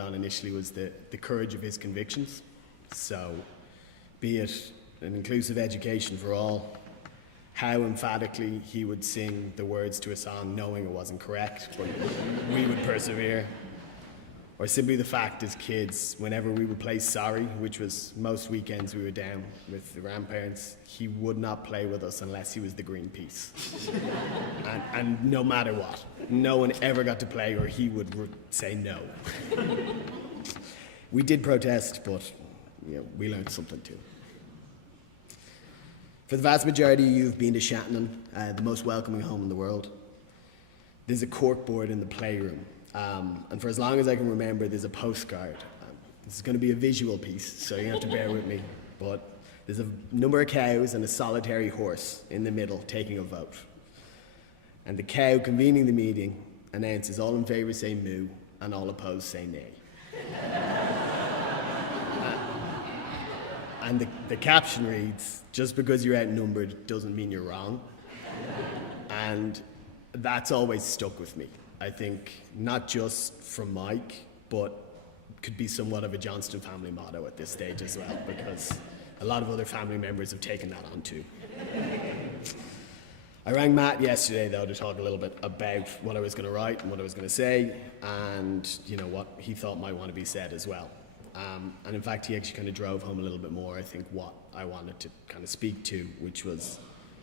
on initially was the courage of his convictions. So, be it an inclusive education for all, how emphatically he would sing the words to a song knowing it wasn't correct, but we would persevere. Or simply the fact as kids, whenever we would play Sorry, which was most weekends we were down with the grandparents, he would not play with us unless he was the green piece. and no matter what, no one ever got to play or he would say no. We did protest, but we learned something too. For the vast majority of you who've been to Shannon, the most welcoming home in the world, there's a corkboard in the playroom. And for as long as I can remember, there's a postcard. This is going to be a visual piece, so you have to bear with me. But there's a number of cows and a solitary horse in the middle taking a vote. And the cow convening the meeting announces all in favour say moo and all opposed say nay. And the caption reads, just because you're outnumbered doesn't mean you're wrong. And that's always stuck with me. I think not just from Mike, but could be somewhat of a Johnston family motto at this stage as well, because a lot of other family members have taken that on too. I rang Matt yesterday though to talk a little bit about what I was going to write and what I was going to say, and what he thought might want to be said as well. And in fact, he actually kind of drove home a little bit more, I think, what I wanted to kind of speak to, which was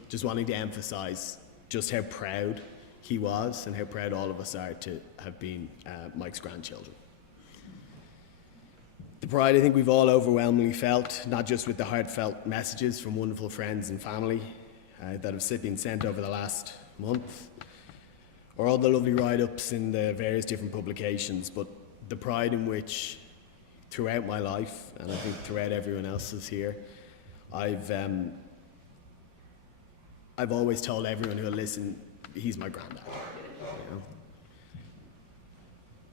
just wanting to emphasize just how proud he was and how proud all of us are to have been Mike's grandchildren. The pride I think we've all overwhelmingly felt, not just with the heartfelt messages from wonderful friends and family that have been sent over the last month, or all the lovely write-ups in the various different publications, but the pride in which throughout my life, and I think throughout everyone else's here, I've always told everyone who'll listen, he's my granddad.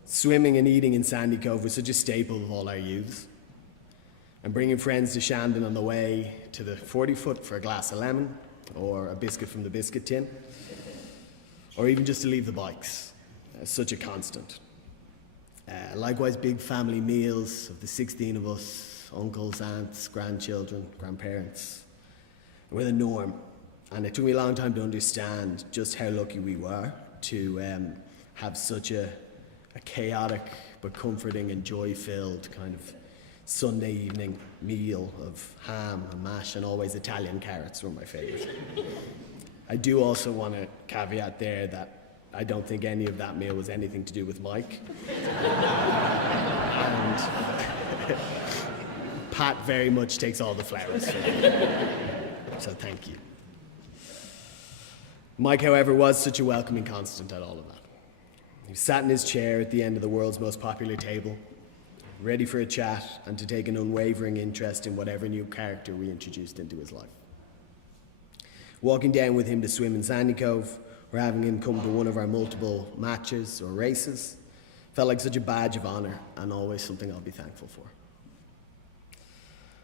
Swimming and eating in Sandy Cove was such a staple of all our youths. And bringing friends to Shandon on the way to the 40-foot for a glass of lemon, or a biscuit from the biscuit tin, or even just to leave the bikes, such a constant. Likewise, big family meals of the 16 of us, uncles, aunts, grandchildren, grandparents, were the norm. And it took me a long time to understand just how lucky we were to have such a chaotic but comforting and joy-filled kind of Sunday evening meal of ham and mash, and always Italian carrots were my favourite. I do also want to caveat there that I don't think any of that meal was anything to do with Mike. And Pat very much takes all the flowers for me. So thank you. Mike, however, was such a welcoming constant at all of that. He sat in his chair at the end of the world's most popular table, ready for a chat and to take an unwavering interest in whatever new character we introduced into his life. Walking down with him to swim in Sandy Cove, or having him come to one of our multiple matches or races, felt like such a badge of honour and always something I'll be thankful for.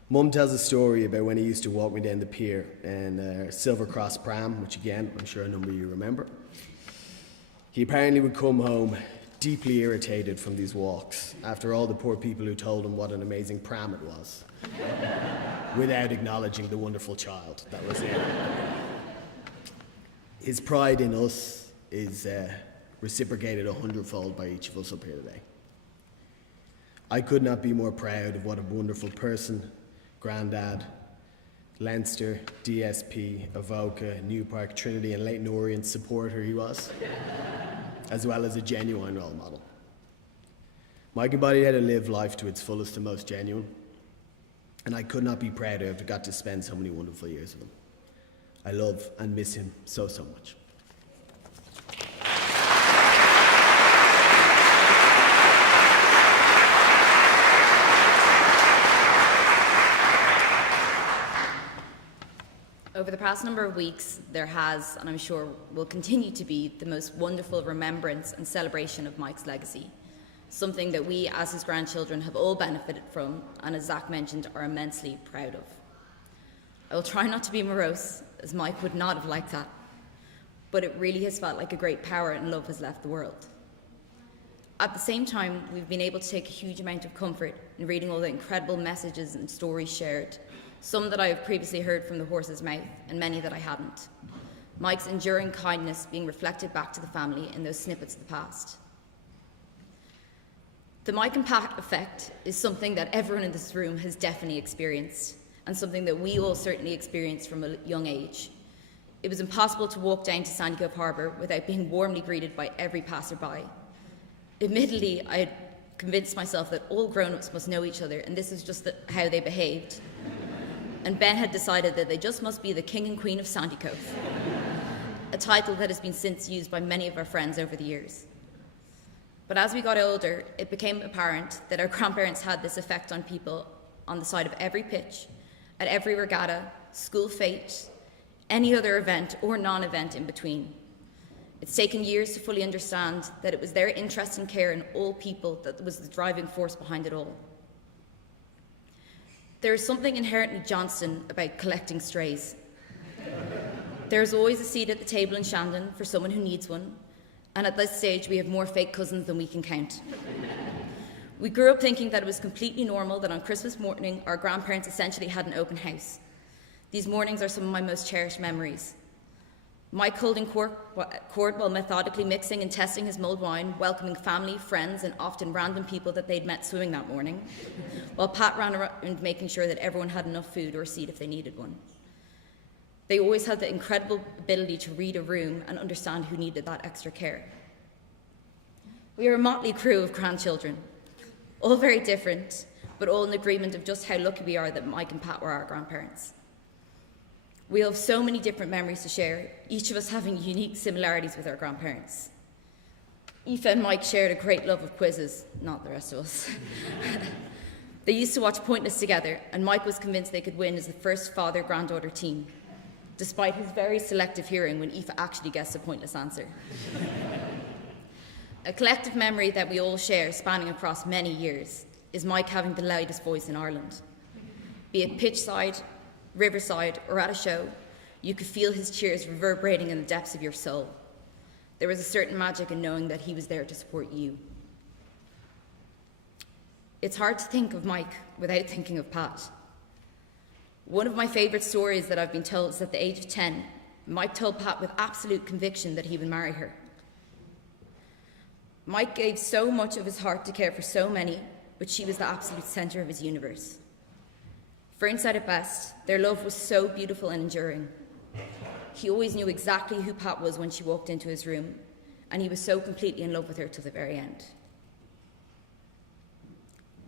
Mum tells a story about when he used to walk me down the pier in a Silver Cross pram, which again, I'm sure a number of you remember. He apparently would come home deeply irritated from these walks after all the poor people who told him what an amazing pram it was, without acknowledging the wonderful child that was in it. His pride in us is reciprocated 100-fold by each of us up here today. I could not be more proud of what a wonderful person, Grandad, Leinster, DSP, Avoca, New Park, Trinity and Leighton Orient supporter he was, as well as a genuine role model. Mike embodied how to live life to its fullest and most genuine, and I could not be prouder to have got to spend so many wonderful years with him. I love and miss him so, so much. Over the past number of weeks, there has, and I'm sure will continue to be, the most wonderful remembrance and celebration of Mike's legacy, something that we, as his grandchildren, have all benefited from, and as Zach mentioned, are immensely proud of. I will try not to be morose, as Mike would not have liked that, but it really has felt like a great power and love has left the world. At the same time, we've been able to take a huge amount of comfort in reading all the incredible messages and stories shared, some that I have previously heard from the horse's mouth and many that I hadn't. Mike's enduring kindness being reflected back to the family in those snippets of the past. The Mike and Pat effect is something that everyone in this room has definitely experienced, and something that we all certainly experienced from a young age. It was impossible to walk down to Sandy Cove Harbour without being warmly greeted by every passerby. Admittedly, I had convinced myself that all grown-ups must know each other, and this is just how they behaved. And Ben had decided that they just must be the king and queen of Sandy Cove, a title that has been since used by many of our friends over the years. But as we got older, it became apparent that our grandparents had this effect on people on the side of every pitch, at every regatta, school fete, any other event or non-event in between. It's taken years to fully understand that it was their interest and care in all people that was the driving force behind it all. There is something inherently Johnston about collecting strays. There's always a seat at the table in Shandon for someone who needs one, and at this stage we have more fake cousins than we can count. We grew up thinking that it was completely normal that on Christmas morning our grandparents essentially had an open house. These mornings are some of my most cherished memories. Mike holding court while methodically mixing and testing his mulled wine, welcoming family, friends, and often random people that they'd met swimming that morning, while Pat ran around making sure that everyone had enough food or a seat if they needed one. They always had the incredible ability to read a room and understand who needed that extra care. We are a motley crew of grandchildren, all very different, but all in agreement of just how lucky we are that Mike and Pat were our grandparents. We have so many different memories to share, each of us having unique similarities with our grandparents. Aoife and Mike shared a great love of quizzes, not the rest of us. They used to watch Pointless together, and Mike was convinced they could win as the first father-granddaughter team, despite his very selective hearing when Aoife actually guessed a pointless answer. A collective memory that we all share, spanning across many years, is Mike having the loudest voice in Ireland. Be it pitchside, riverside, or at a show, you could feel his cheers reverberating in the depths of your soul. There was a certain magic in knowing that he was there to support you. It's hard to think of Mike without thinking of Pat. One of my favourite stories that I've been told is at the age of 10, Mike told Pat with absolute conviction that he would marry her. Mike gave so much of his heart to care for so many, but she was the absolute centre of his universe. Fern said it best, their love was so beautiful and enduring. He always knew exactly who Pat was when she walked into his room, and he was so completely in love with her to the very end.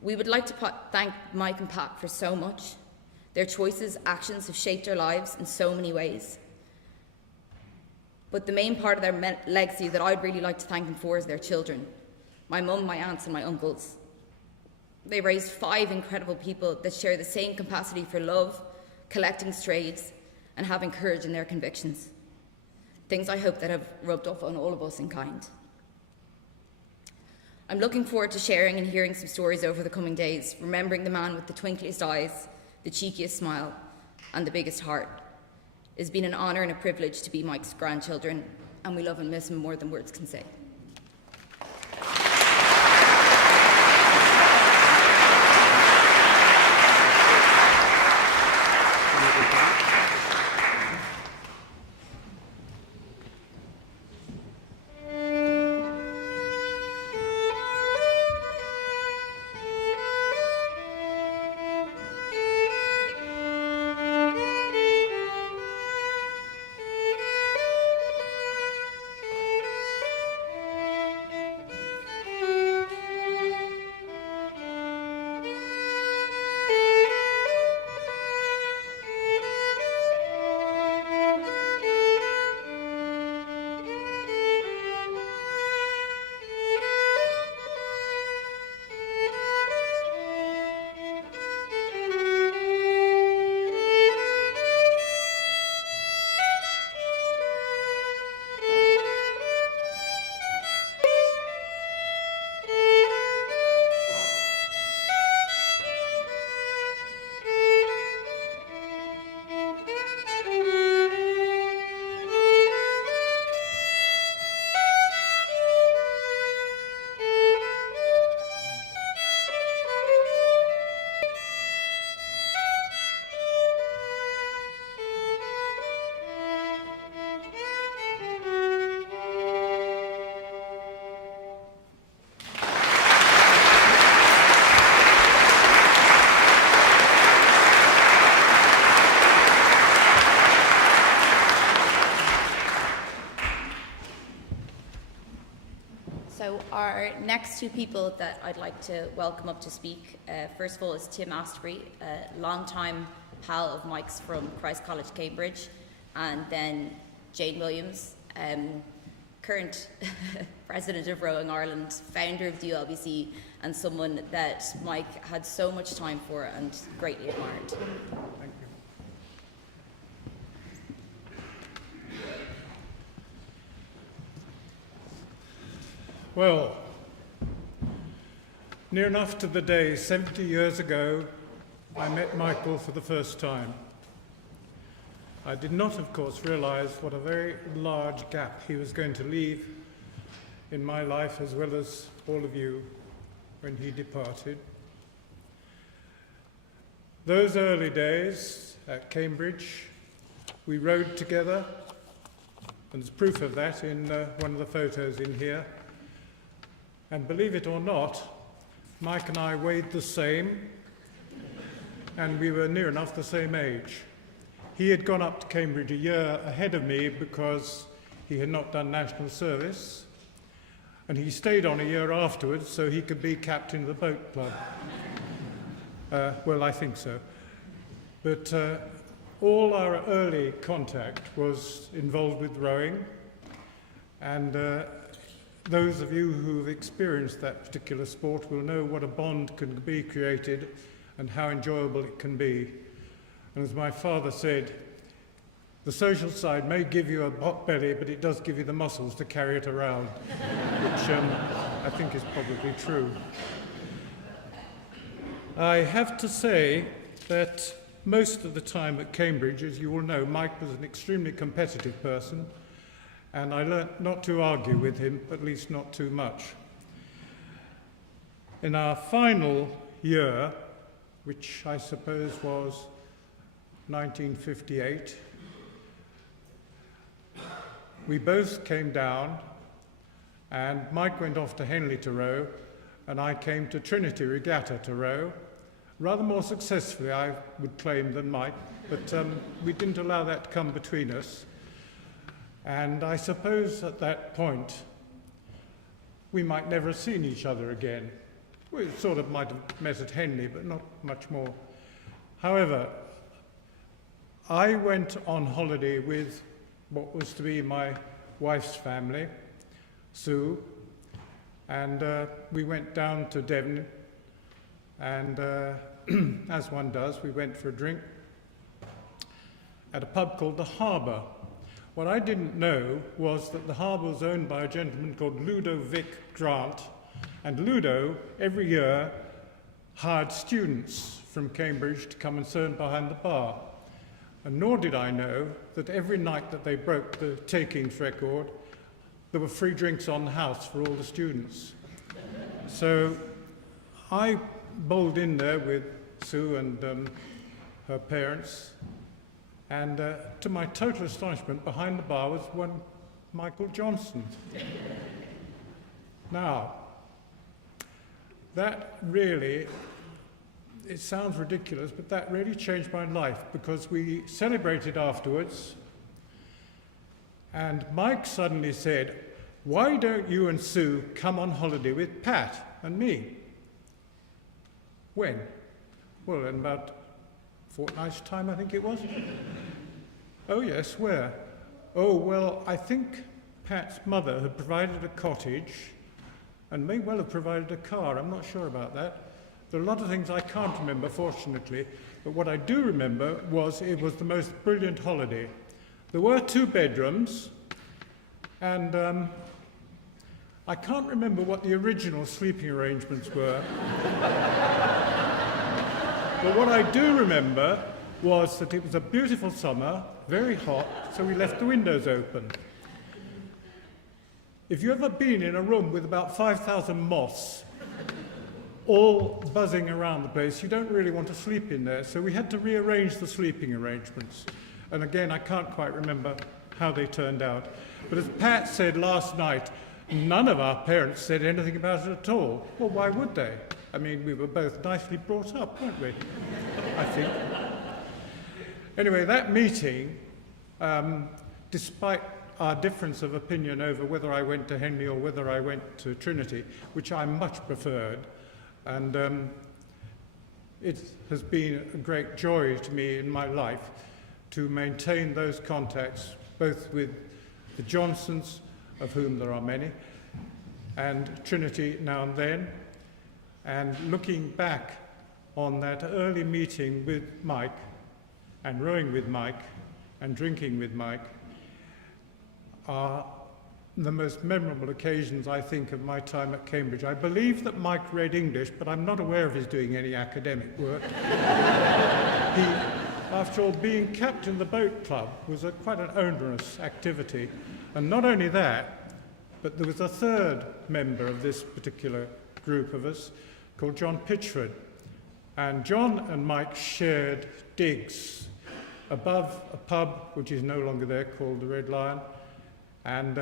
We would like to thank Mike and Pat for so much. Their choices, actions have shaped our lives in so many ways. But the main part of their legacy that I'd really like to thank them for is their children, my mum, my aunts, and my uncles. They raised 5 incredible people that share the same capacity for love, collecting strays, and having courage in their convictions. Things I hope that have rubbed off on all of us in kind. I'm looking forward to sharing and hearing some stories over the coming days, remembering the man with the twinkliest eyes, the cheekiest smile, and the biggest heart. It's been an honour and a privilege to be Mike's grandchildren, and we love and miss him more than words can say. next two people that I'd like to welcome up to speak, first of all, is Tim Astbury, a long-time pal of Mike's from Christ College, Cambridge, and then Jane Williams, current president of Rowing Ireland, founder of the ULBC, and someone that Mike had so much time for and greatly admired. Thank you. Well, near enough to the day 70 years ago, I met Michael for the first time. I did not, of course, realize what a very large gap he was going to leave in my life, as well as all of you, when he departed. Those early days at Cambridge, we rode together, and there's proof of that in one of the photos in here. And believe it or not, Mike and I weighed the same, and we were near enough the same age. He had gone up to Cambridge a year ahead of me because he had not done national service, and he stayed on a year afterwards so he could be captain of the boat club. Well, I think so. But all our early contact was involved with rowing, and those of you who've experienced that particular sport will know what a bond can be created and how enjoyable it can be. And as my father said, the social side may give you a hot belly, but it does give you the muscles to carry it around, which I think is probably true. I have to say that most of the time at Cambridge, as you all know, Mike was an extremely competitive person, and I learnt not to argue with him, at least not too much. In our final year, which I suppose was 1958, we both came down, and Mike went off to Henley to row, and I came to Trinity Regatta to row, rather more successfully, I would claim, than Mike, but we didn't allow that to come between us. And I suppose at that point, we might never have seen each other again. We sort of might have met at Henley, but not much more. However, I went on holiday with what was to be my wife's family, Sue, and we went down to Devon, and as one does, we went for a drink at a pub called the Harbour. What I didn't know was that the harbour was owned by a gentleman called Ludovic Grant, and Ludo, every year, hired students from Cambridge to come and serve behind the bar. And nor did I know that every night that they broke the takings record, there were free drinks on the house for all the students. So I bowled in there with Sue and her parents, and to my total astonishment, behind the bar was one Michael Johnston. Now, that really, it sounds ridiculous, but that really changed my life, because we celebrated afterwards, and Mike suddenly said, "Why don't you and Sue come on holiday with Pat and me?" When? Well, in about a fortnight's time, I think it was. Oh yes, where? Oh, well, I think Pat's mother had provided a cottage and may well have provided a car. I'm not sure about that. There are a lot of things I can't remember, fortunately, but what I do remember was it was the most brilliant holiday. There were 2 bedrooms, and I can't remember what the original sleeping arrangements were. But what I do remember was that it was a beautiful summer, very hot, so we left the windows open. If you've ever been in a room with about 5,000 moths, all buzzing around the place, you don't really want to sleep in there, so we had to rearrange the sleeping arrangements. And again, I can't quite remember how they turned out. But as Pat said last night, none of our parents said anything about it at all. Well, why would they? I mean, we were both nicely brought up, weren't we? I think. Anyway, that meeting, despite our difference of opinion over whether I went to Henley or whether I went to Trinity, which I much preferred. And it has been a great joy to me in my life to maintain those contacts, both with the Johnstons, of whom there are many, and Trinity now and then. And looking back on that early meeting with Mike, and rowing with Mike, and drinking with Mike, are the most memorable occasions, I think, of my time at Cambridge. I believe that Mike read English, but I'm not aware of his doing any academic work. He, after all, being captain of the boat club was quite an onerous activity. And not only that, but there was a third member of this particular group of us called John Pitchford. And John and Mike shared digs above a pub, which is no longer there, called the Red Lion. And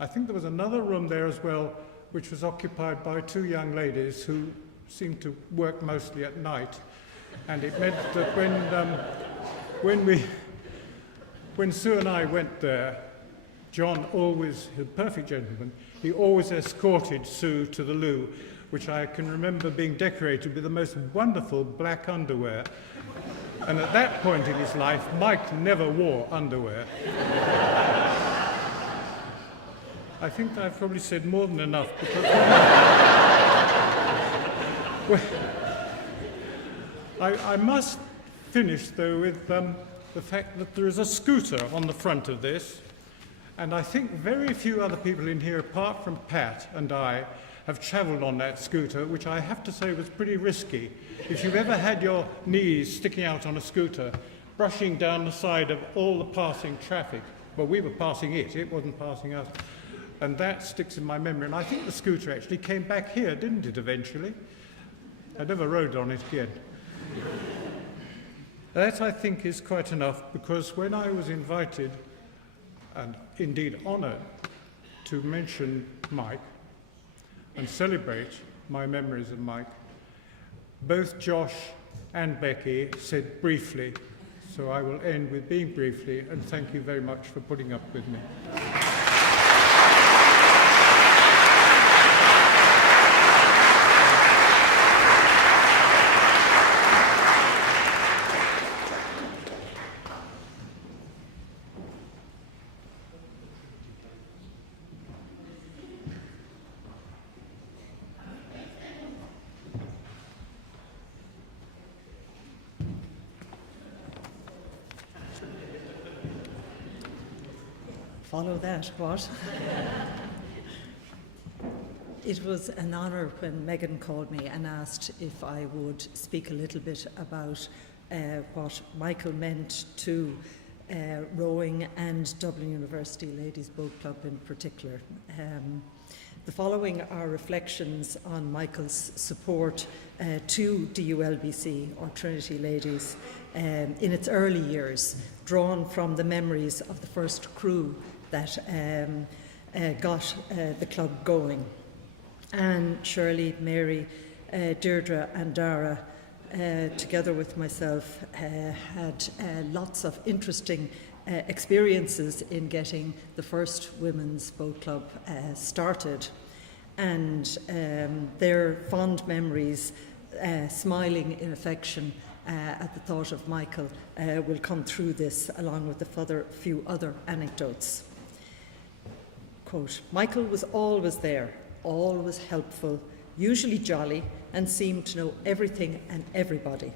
I think there was another room there as well, which was occupied by two young ladies who seemed to work mostly at night. And it meant that when Sue and I went there, John always, a perfect gentleman, he always escorted Sue to the loo, which I can remember being decorated with the most wonderful black underwear. And at that point in his life, Mike never wore underwear. I think I've probably said more than enough, because I must finish, though, with the fact that there is a scooter on the front of this, and I think very few other people in here, apart from Pat and I, have travelled on that scooter, which I have to say was pretty risky. If you've ever had your knees sticking out on a scooter, brushing down the side of all the passing traffic, well, we were passing it wasn't passing us, and that sticks in my memory. And I think the scooter actually came back here, didn't it, eventually? I never rode on it again. That, I think, is quite enough, because when I was invited, and indeed honoured, to mention Mike and celebrate my memories of Mike, both Josh and Becky said briefly, so I will end with being briefly, and thank you very much for putting up with me. Follow that, what? It was an honour when Megan called me and asked if I would speak a little bit about what Michael meant to rowing and Dublin University Ladies Boat Club in particular. The following are reflections on Michael's support to DULBC, or Trinity Ladies, in its early years, drawn from the memories of the first crew that got the club going. Anne, Shirley, Mary, Deirdre and Dara, together with myself, had lots of interesting experiences in getting the first women's boat club started. And their fond memories, smiling in affection at the thought of Michael, will come through this, along with a few other anecdotes. Quote, Michael was always there, always helpful, usually jolly, and seemed to know everything and everybody.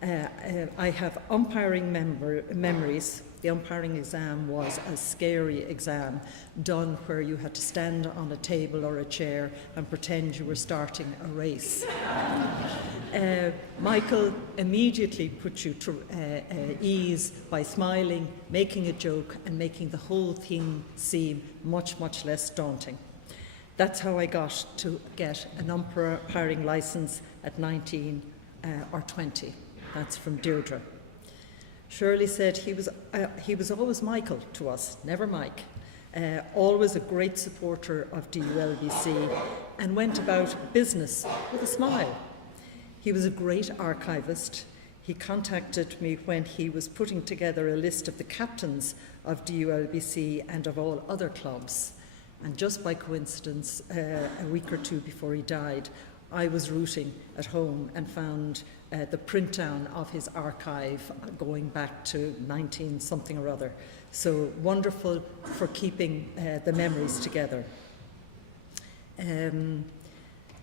I have umpiring memories. The umpiring exam was a scary exam done where you had to stand on a table or a chair and pretend you were starting a race. Michael immediately put you to ease by smiling, making a joke, and making the whole thing seem much, much less daunting. That's how I got to get an umpiring licence at 19 or 20. That's from Deirdre. Shirley said he was always Michael to us, never Mike. Always a great supporter of DULBC, and went about business with a smile. He was a great archivist. He contacted me when he was putting together a list of the captains of DULBC and of all other clubs. And just by coincidence, a week or two before he died, I was rooting at home and found the print down of his archive going back to 19 something or other. So wonderful for keeping the memories together.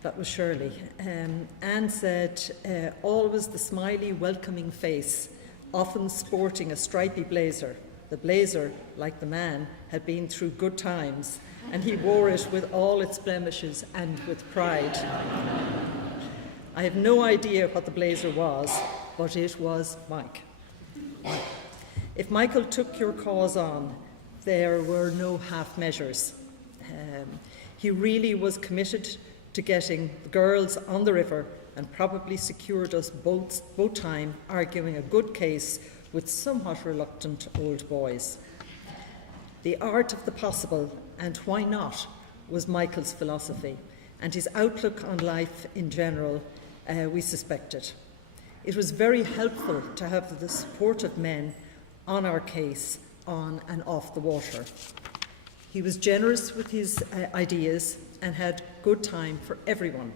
That was Shirley. Anne said, always the smiley, welcoming face, often sporting a stripy blazer. The blazer, like the man, had been through good times, and he wore it with all its blemishes and with pride. I have no idea what the blazer was, but it was Mike. If Michael took your cause on, there were no half measures. He really was committed to getting the girls on the river and probably secured us both time arguing a good case with somewhat reluctant old boys. The art of the possible, and why not, was Michael's philosophy, and his outlook on life in general, we suspected. It was very helpful to have the support of men on our case, on and off the water. He was generous with his ideas and had good time for everyone,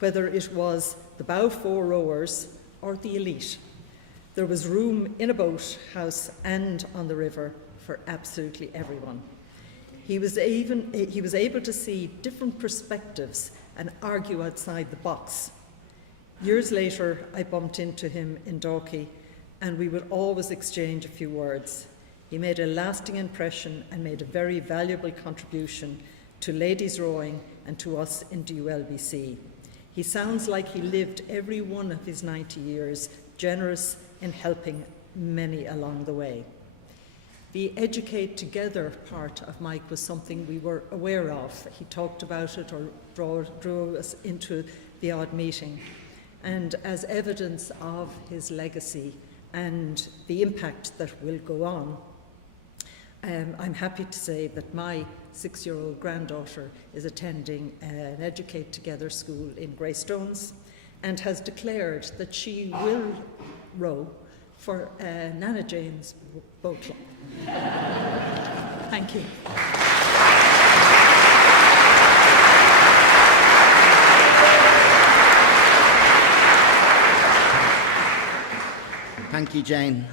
whether it was the bow four rowers or the elite. There was room in a boat house and on the river for absolutely everyone. He was able to see different perspectives and argue outside the box. Years later, I bumped into him in Dalkey, and we would always exchange a few words. He made a lasting impression and made a very valuable contribution to ladies rowing and to us in DULBC. He sounds like he lived every one of his 90 years, generous in helping many along the way. The educate together part of Mike was something we were aware of. He talked about it or drew us into the odd meeting. And as evidence of his legacy and the impact that will go on, I'm happy to say that my 6-year-old granddaughter is attending an Educate Together school in Greystones and has declared that she will row for Nana Jane's boat club. Thank you. Thank you, Jane.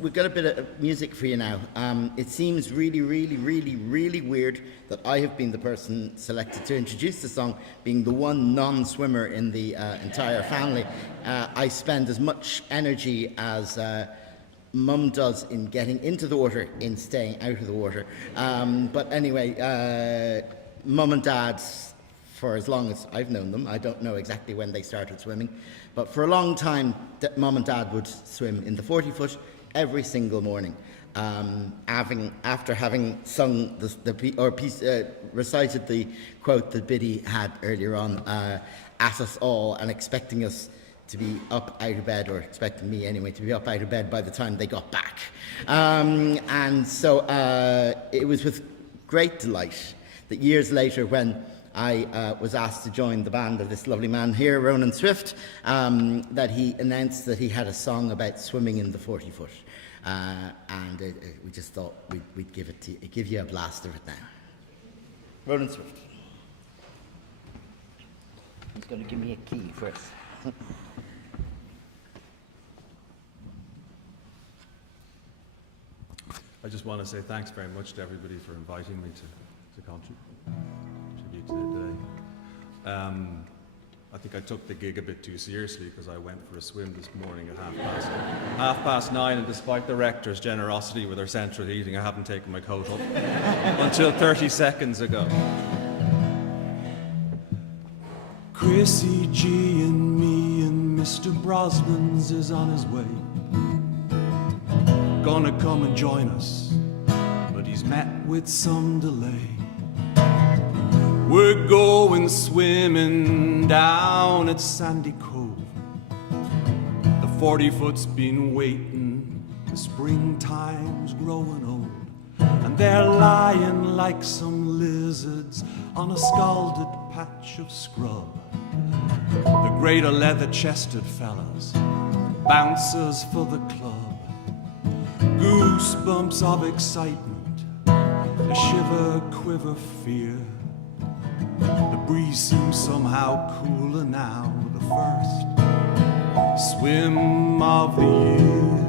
We've got a bit of music for you now. It seems really, really, really, really weird that I have been the person selected to introduce the song, being the one non-swimmer in the entire family. I spend as much energy as Mum does in getting into the water, in staying out of the water. But anyway, Mum and Dad, for as long as I've known them, I don't know exactly when they started swimming, but for a long time, Mum and Dad would swim in the 40-foot every single morning. After having sung recited the quote that Biddy had earlier on at us all, and expecting us to be up out of bed, or expecting me anyway, to be up out of bed by the time they got back. And so it was with great delight that years later, when I was asked to join the band of this lovely man here, Ronan Swift, that he announced that he had a song about swimming in the 40-foot. And we just thought we'd give you a blast of it now. Ronan Swift. He's going to give me a key first. I just want to say thanks very much to everybody for inviting me to contribute to the day. I think I took the gig a bit too seriously, because I went for a swim this morning at 9:30, and despite the rector's generosity with our central heating, I haven't taken my coat off until 30 seconds ago. Chrissy G and me and Mr. Brosnan's is on his way. Gonna come and join us, but he's met with some delay. We're going swimming down at Sandy Cove. The 40-foot's been waiting, the springtime's growing old, and they're lying like some lizards on a scalded patch of scrub. The greater leather-chested fellas bouncers for the club, goosebumps of excitement, a shiver, quiver, fear. The breeze seems somehow cooler now, the first swim of the year.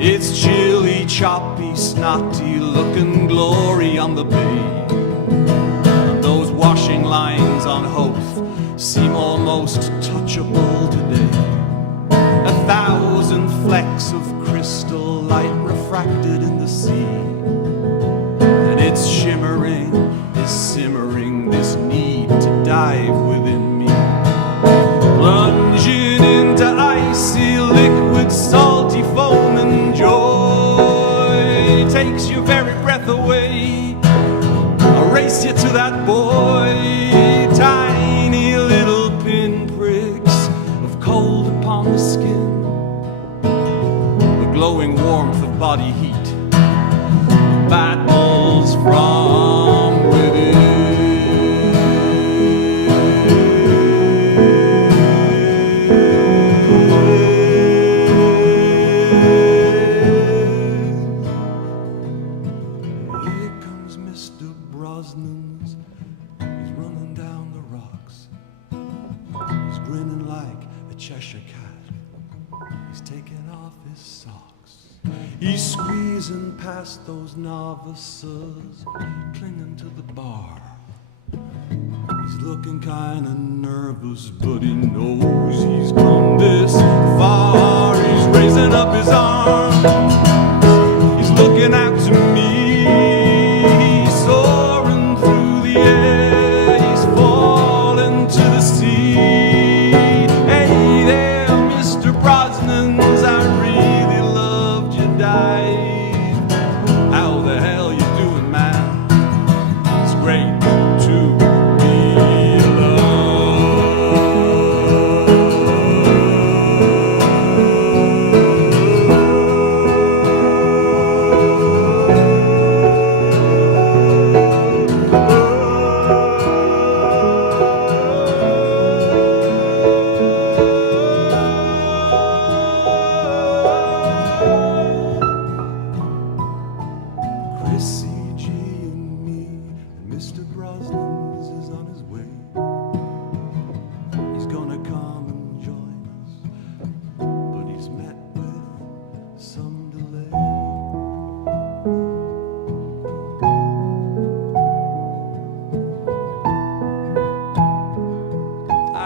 It's chilly, choppy, snotty, looking glory on the bay. And those washing lines on Howth seem almost touchable today. 1,000 flecks of crystal light refracted in the sea. And it's shimmering, is simmering, this need to dive within me. Plunging into icy liquid, salty foam and joy takes your very breath away. I'll race you to that boy. Tiny little pinpricks of cold upon the skin, the glowing warmth of body heat, battles from within. He's squeezing past those novices, clinging to the bar. He's looking kinda nervous, but he knows he's come this far. He's raising up his arm, he's looking out to me. He's soaring through the air, he's falling to the sea. Hey there, Mr. Brosnans, I really loved you dive. How the hell you doing, man? It's great to be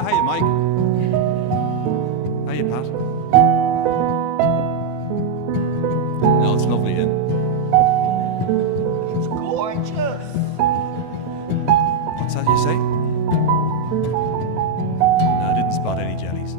Hiya, Mike. Hiya, Pat. No, it's lovely in. It's gorgeous. What's that you say? No, I didn't spot any jellies.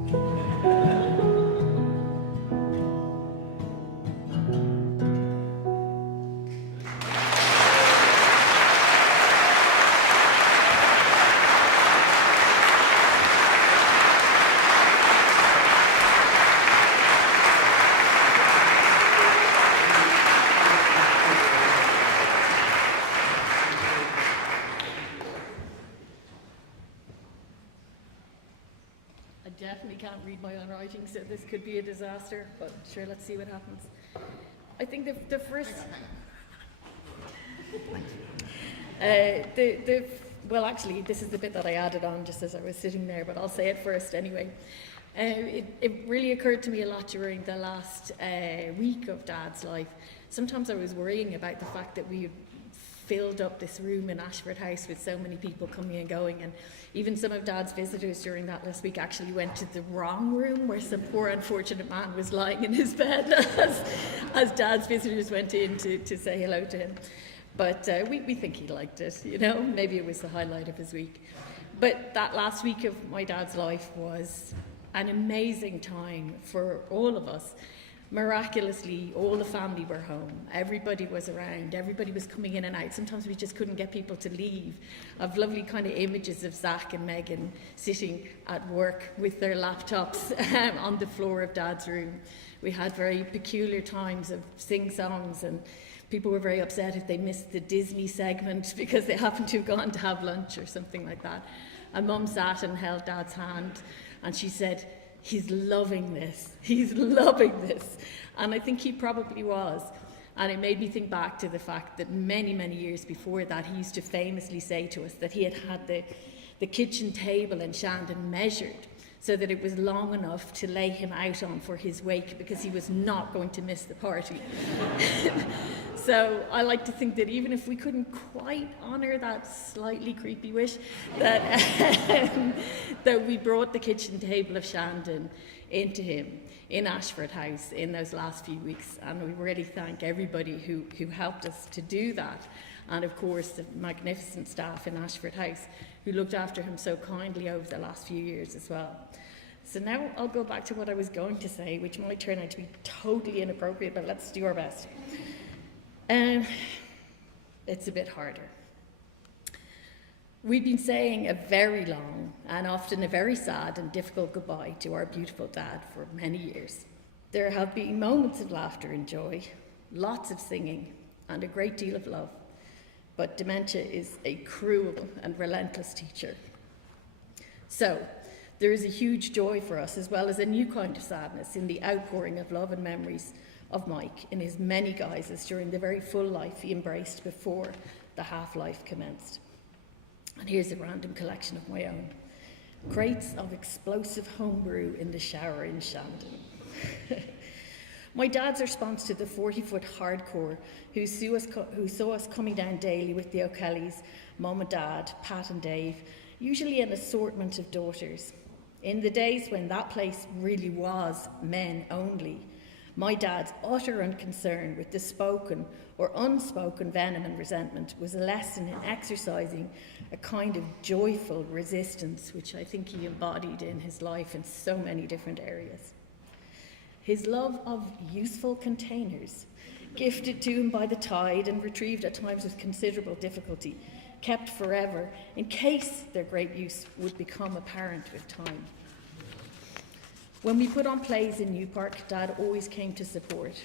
I definitely can't read my own writing, so this could be a disaster, but sure, let's see what happens. I think the first... well, actually, this is the bit that I added on just as I was sitting there, but I'll say it first anyway. It really occurred to me a lot during the last week of Dad's life. Sometimes I was worrying about the fact that we filled up this room in Ashford House with so many people coming and going, and even some of Dad's visitors during that last week actually went to the wrong room where some poor unfortunate man was lying in his bed as Dad's visitors went in to say hello to him. But we think he liked it, you know, maybe it was the highlight of his week. But that last week of my dad's life was an amazing time for all of us. Miraculously, all the family were home. Everybody was around. Everybody was coming in and out. Sometimes we just couldn't get people to leave. I've lovely kind of images of Zach and Megan sitting at work with their laptops on the floor of Dad's room. We had very peculiar times of sing-songs, and people were very upset if they missed the Disney segment because they happened to have gone to have lunch or something like that. And Mum sat and held Dad's hand, and she said, "He's loving this, he's loving this." And I think he probably was. And it made me think back to the fact that many, many years before that, he used to famously say to us that he had had the kitchen table in Shandon measured so that it was long enough to lay him out on for his wake, because he was not going to miss the party. So I like to think that even if we couldn't quite honour that slightly creepy wish, that, that we brought the kitchen table of Shandon into him in Ashford House in those last few weeks, and we really thank everybody who helped us to do that, and of course the magnificent staff in Ashford House who looked after him so kindly over the last few years as well. So now I'll go back to what I was going to say, which might turn out to be totally inappropriate, but let's do our best. It's a bit harder. We've been saying a very long and often a very sad and difficult goodbye to our beautiful dad for many years. There have been moments of laughter and joy, lots of singing, and a great deal of love. But dementia is a cruel and relentless teacher. So, there is a huge joy for us, as well as a new kind of sadness, in the outpouring of love and memories of Mike in his many guises during the very full life he embraced before the half-life commenced. And here's a random collection of my own. Crates of explosive homebrew in the shower in Shandon. My dad's response to the 40-foot hardcore who saw us coming down daily with the O'Kellys, Mum and Dad, Pat and Dave, usually an assortment of daughters. In the days when that place really was men only, my dad's utter unconcern with the spoken or unspoken venom and resentment was a lesson in exercising a kind of joyful resistance, which I think he embodied in his life in so many different areas. His love of useful containers, gifted to him by the tide and retrieved at times with considerable difficulty, kept forever in case their great use would become apparent with time. When we put on plays in New Park, Dad always came to support.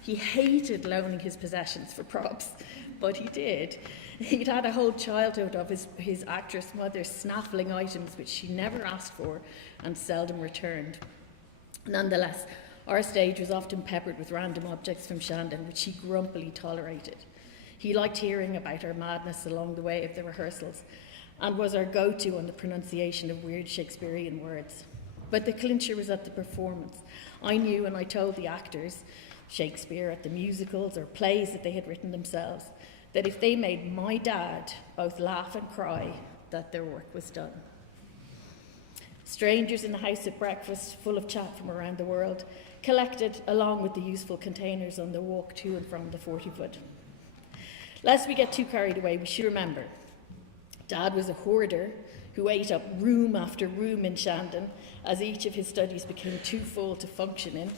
He hated loaning his possessions for props, but he did. He'd had a whole childhood of his actress mother snaffling items which she never asked for and seldom returned. Nonetheless, our stage was often peppered with random objects from Shandon, which he grumpily tolerated. He liked hearing about our madness along the way of the rehearsals, and was our go-to on the pronunciation of weird Shakespearean words. But the clincher was at the performance. I knew, and I told the actors, Shakespeare at the musicals or plays that they had written themselves, that if they made my dad both laugh and cry, that their work was done. Strangers in the house at breakfast, full of chat from around the world, collected along with the useful containers on the walk to and from the 40-foot. Lest we get too carried away, we should remember, Dad was a hoarder who ate up room after room in Shandon as each of his studies became too full to function in.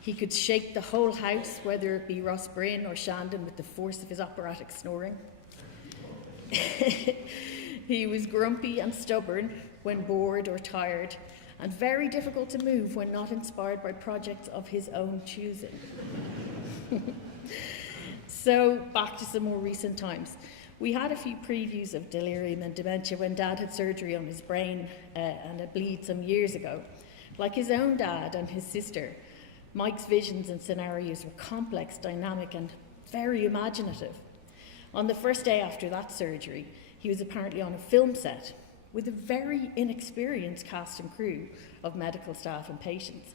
He could shake the whole house, whether it be Ross Bryn or Shandon, with the force of his operatic snoring. He was grumpy and stubborn when bored or tired, and very difficult to move when not inspired by projects of his own choosing. So, back to some more recent times. We had a few previews of delirium and dementia when Dad had surgery on his brain and a bleed some years ago. Like his own dad and his sister, Mike's visions and scenarios were complex, dynamic, and very imaginative. On the first day after that surgery, he was apparently on a film set with a very inexperienced cast and crew of medical staff and patients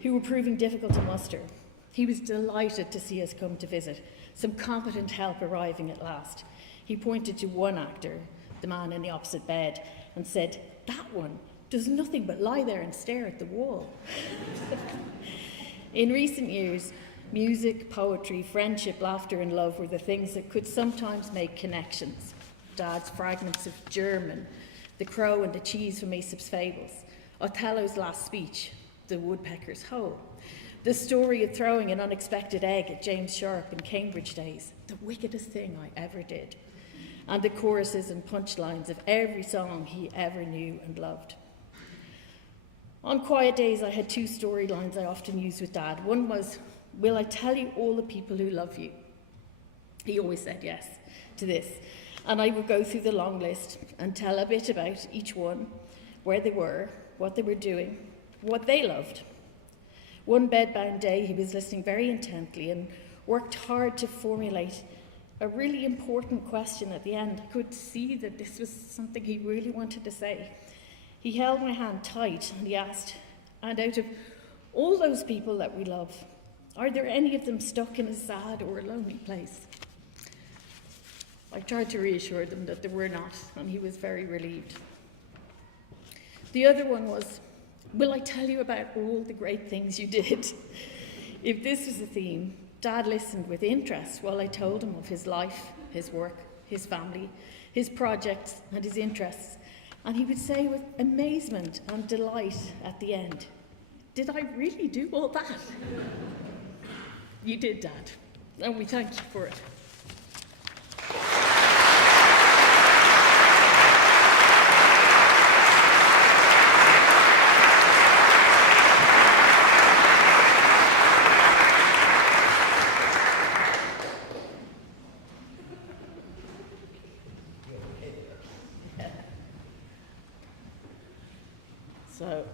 who were proving difficult to muster. He was delighted to see us come to visit, some competent help arriving at last. He pointed to one actor, the man in the opposite bed, and said, "That one does nothing but lie there and stare at the wall." In recent years, music, poetry, friendship, laughter, and love were the things that could sometimes make connections. Dad's fragments of German, the crow and the cheese from Aesop's fables, Othello's last speech, the woodpecker's hoe, the story of throwing an unexpected egg at James Sharp in Cambridge days, the wickedest thing I ever did, and the choruses and punchlines of every song he ever knew and loved. On quiet days, I had 2 storylines I often used with Dad. One was, will I tell you all the people who love you? He always said yes to this. And I would go through the long list and tell a bit about each one, where they were, what they were doing, what they loved. One bedbound day, he was listening very intently and worked hard to formulate a really important question at the end. I could see that this was something he really wanted to say. He held my hand tight and he asked, and out of all those people that we love, are there any of them stuck in a sad or a lonely place? I tried to reassure them that there were not, and he was very relieved. The other one was, will I tell you about all the great things you did? If this was a theme, Dad listened with interest while I told him of his life, his work, his family, his projects and his interests. And he would say with amazement and delight at the end, did I really do all that? You did, Dad, and we thank you for it. So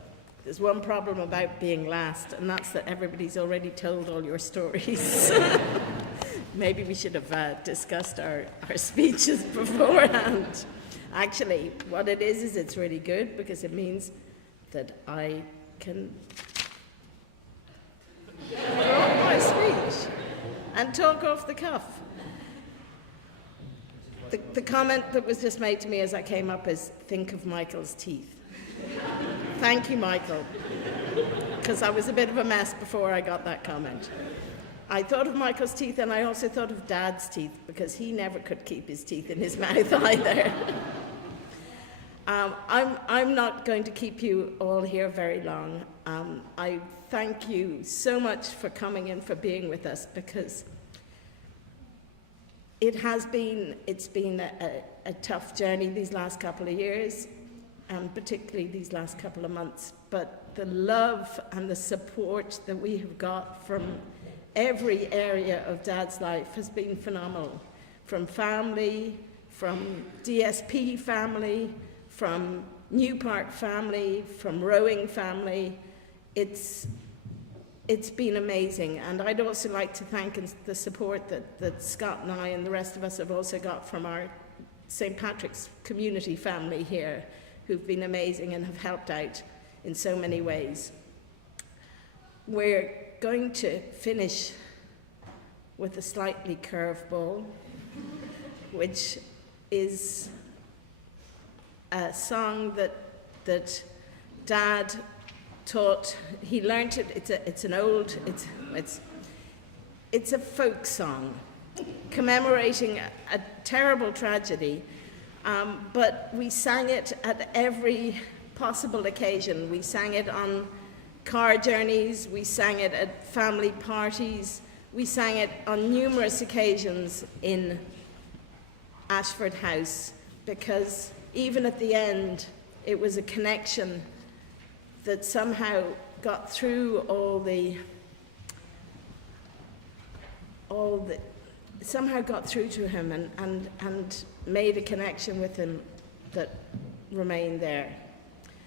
there's one problem about being last, and that's that everybody's already told all your stories. Maybe we should have discussed our speeches beforehand. Actually, what it is it's really good because it means that I can draw my speech and talk off the cuff. The comment that was just made to me as I came up is, think of Michael's teeth. Thank you, Michael, because I was a bit of a mess before I got that comment. I thought of Michael's teeth, and I also thought of Dad's teeth, because he never could keep his teeth in his mouth either. I'm not going to keep you all here very long. I thank you so much for coming and for being with us, because it's been a tough journey these last couple of years, and particularly these last couple of months. But the love and the support that we have got from every area of Dad's life has been phenomenal. From family, from DSP family, from New Park family, from rowing family. It's been amazing. And I'd also like to thank the support that Scott and I and the rest of us have also got from our St. Patrick's community family here, who've been amazing and have helped out in so many ways. We're going to finish with a slightly curveball, which is a song that Dad taught. He learnt it. It's a folk song commemorating a terrible tragedy. But we sang it at every possible occasion. We sang it on car journeys, we sang it at family parties, we sang it on numerous occasions in Ashford House, because even at the end, it was a connection that somehow got through somehow got through to him and made a connection with him that remained there.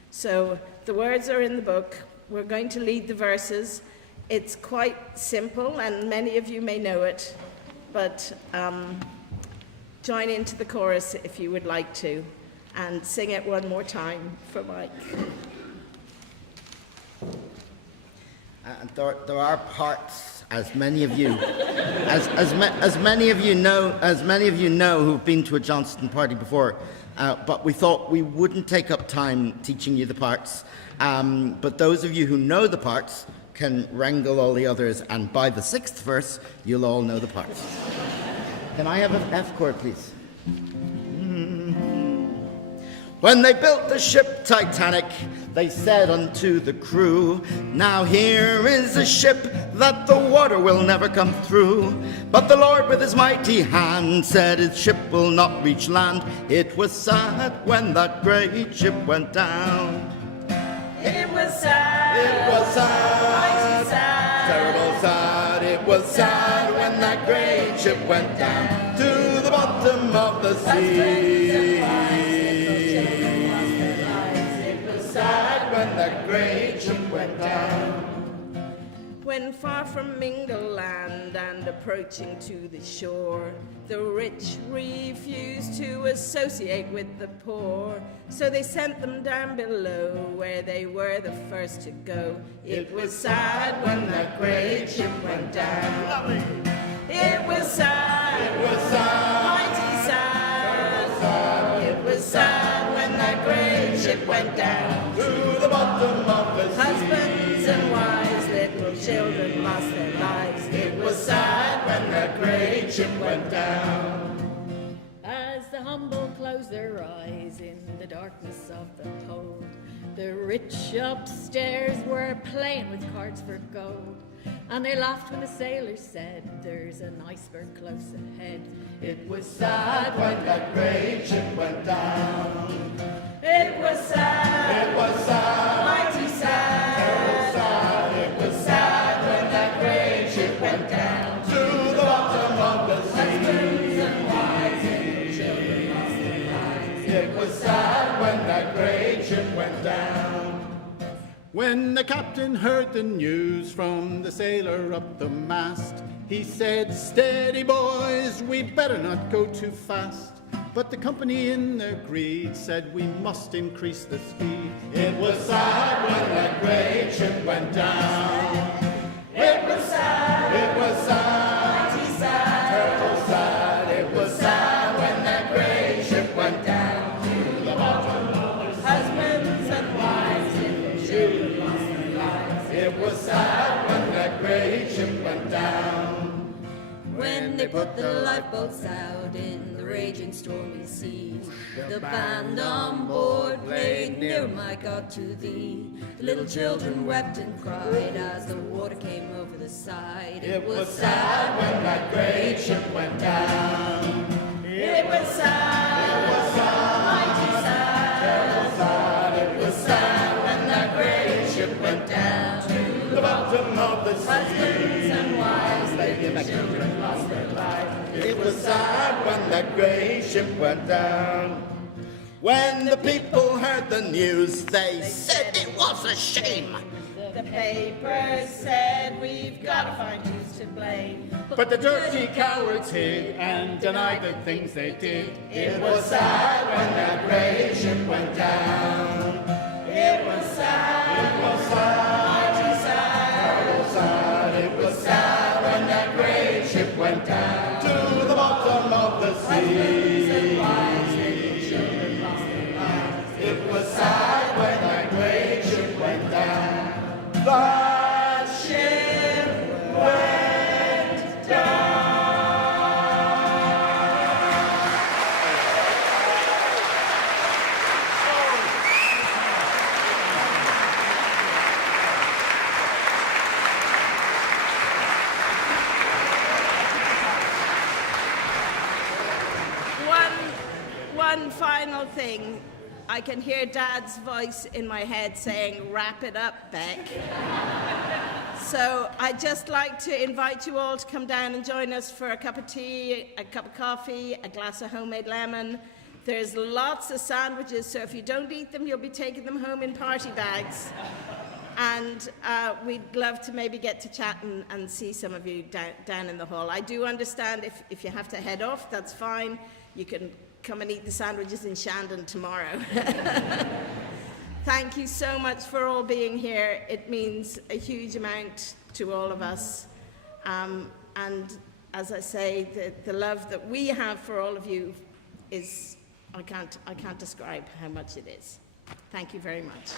So the words are in the book. We're going to lead the verses. It's quite simple, and many of you may know it, but join into the chorus if you would like to, and sing it one more time for Mike. And there are parts, as many of you, as many of you know who've been to a Johnston party before. But we thought we wouldn't take up time teaching you the parts. But those of you who know the parts can wrangle all the others, and by the 6th verse, you'll all know the parts. Can I have an F chord, please? When they built the ship Titanic, they said unto the crew, now here is a ship that the water will never come through. But the Lord with his mighty hand said his ship will not reach land. It was sad when that great ship went down. It was was sad. It was Mighty sad, sad. terrible sad. It was sad when that great ship went down to the bottom of the sea. It was Sad when that great ship went down. When far from Mingle land and approaching to the shore, the rich refused to associate with the poor, so they sent them down below where they were the first to go. It was sad when that great ship went down. It was sad. It was sad. Mighty sad. It was sad when that great ship went down. To the bottom of the sea. Husbands and wives, little children lost their lives. It was sad when that great ship went down. As the humble closed their eyes in the darkness of the hold, the rich upstairs were playing with cards for gold. And they laughed when the sailors said, there's an iceberg close ahead. It was sad when that great ship went down. It was sad. It was sad. Mighty sad. Terrible sad. It was sad when that great ship went down to the bottom of the sea. And wives and children lost their lives. It was sad when that great ship went down. When the captain heard the news from the sailor up the mast, he said, "Steady, boys, we better not go too fast." But the company in their greed said, "We must increase the speed." It was sad when that great ship went down. It was sad. It was sad. Mighty sad. Terrible sad. It was sad when that great ship went down to the bottom of the sea. Husbands and wives, little children lost their lives. It was sad when that great ship went down. When they put the lifeboats out in the raging stormy seas, the band on board played Near My God to Thee. The little children wept and cried as the water came over the side. It was sad when that great ship went down. It was sad. It was sad. Mighty sad. Terrible sad. It was sad when that great ship went down to the bottom of the Husbands sea. and wives, little children lost their lives. It was sad when that great ship went down. When the people heard the news, they said it was a shame. The papers said we've got to find who's to blame. But the dirty cowards hid and denied the things they did. It was sad when that great ship went down. It was sad. It was sad. Mighty sad. Terrible sad. It was sad when that great ship went down to the bottom of the sea. Husbands and wives, little children lost their lives. It was sad when that great ship went down. That ship went down. One final thing. I can hear Dad's voice in my head saying, "Wrap it up, Beck." So I'd just like to invite you all to come down and join us for a cup of tea, a cup of coffee, a glass of homemade lemon. There's lots of sandwiches, so if you don't eat them, you'll be taking them home in party bags. And we'd love to maybe get to chat and see some of you down in the hall. I do understand if you have to head off, that's fine. You can come and eat the sandwiches in Shandon tomorrow. Thank you so much for all being here. It means a huge amount to all of us. And as I say, the love that we have for all of you is, I can't describe how much it is. Thank you very much.